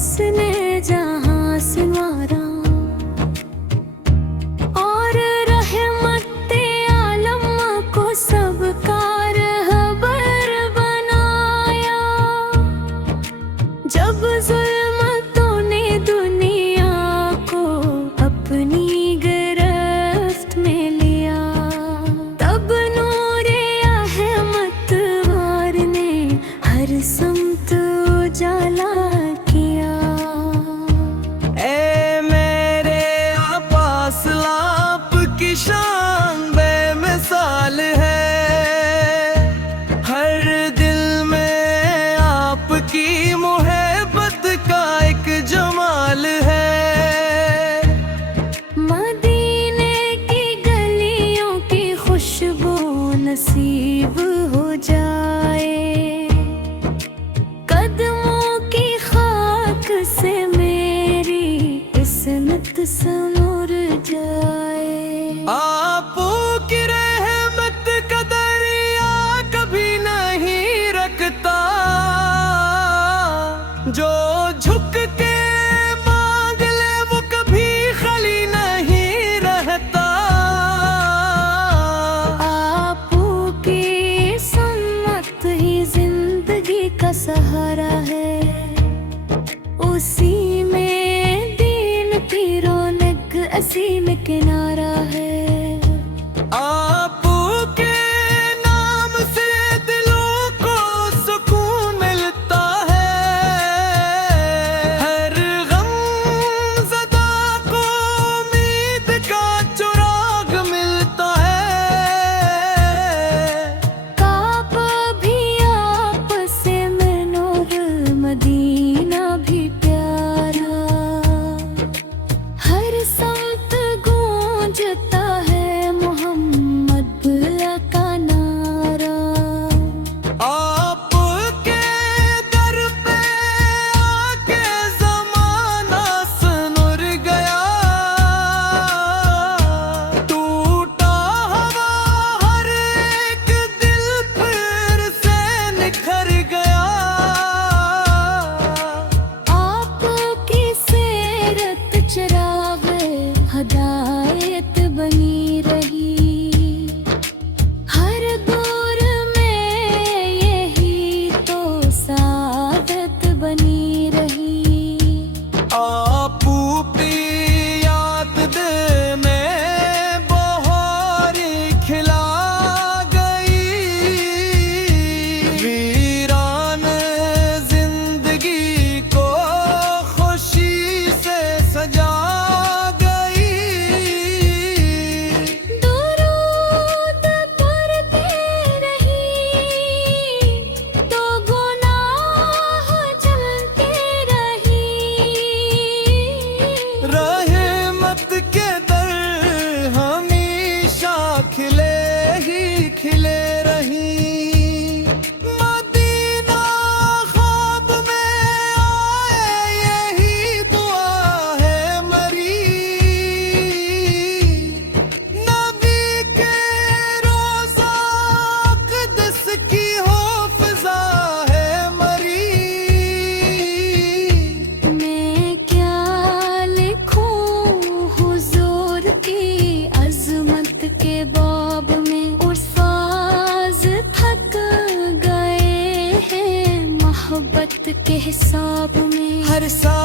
जिसने जहां संवारा और रहमते आलम को सबका रहबर बनाया। जब जुल्मतों ने दुनिया को अपनी गिरफ्त में लिया, तब नूरे अहमद वार ने हर समत उजाला किया। ए मेरे अब्बास आप की शान बेमिसाल है। हर दिल में आपकी मोहब्बत का एक जमाल है। मदीने की गलियों की खुशबू नसीब हो जाए, कदमों की खाक से मेरी इस्मत संवर जाए। आप की रहमत का दरिया कभी नहीं रखता, जो झुक के मांग ले वो कभी खाली नहीं रहता। आपकी सुन्नत ही जिंदगी का सहारा है, उसी में दीन की रौनक असीम किनारा है। आपके नाम से दिलों को सुकून मिलता है। हर गम ज़दा को उम्मीद का चिराग मिलता है। काबा भी आप से में नूर, मदीना भी प्यारा, हर समत गूंजता है मोहम्मद का नारा। आपके दर पे आके ज़माना सनुर गया, टूटा हवा हर एक दिल फिर से निखर गया। आपकी सीरत चिराग हदायत बनी रही, हर दौर में यही तो सादत बनी रही। आपू की याद दिल में बहारी खिला गई, वीरान जिंदगी को खुशी से सजा गई। दुरूद पढ़ते रही तो गुनाह जलते रही, रहमत के दर हमेशा खिले ही खिले रही। मदीना ख्वाब में आए यही दुआ है मरी, नबी के रोज़ा अक़दस की हो फ़िज़ा है मरी। मैं क्या लिखूं हुजूर की अज़मत के बाब में, उल्फाज़ थक गए हैं मोहब्बत के हिसाब में। हर सा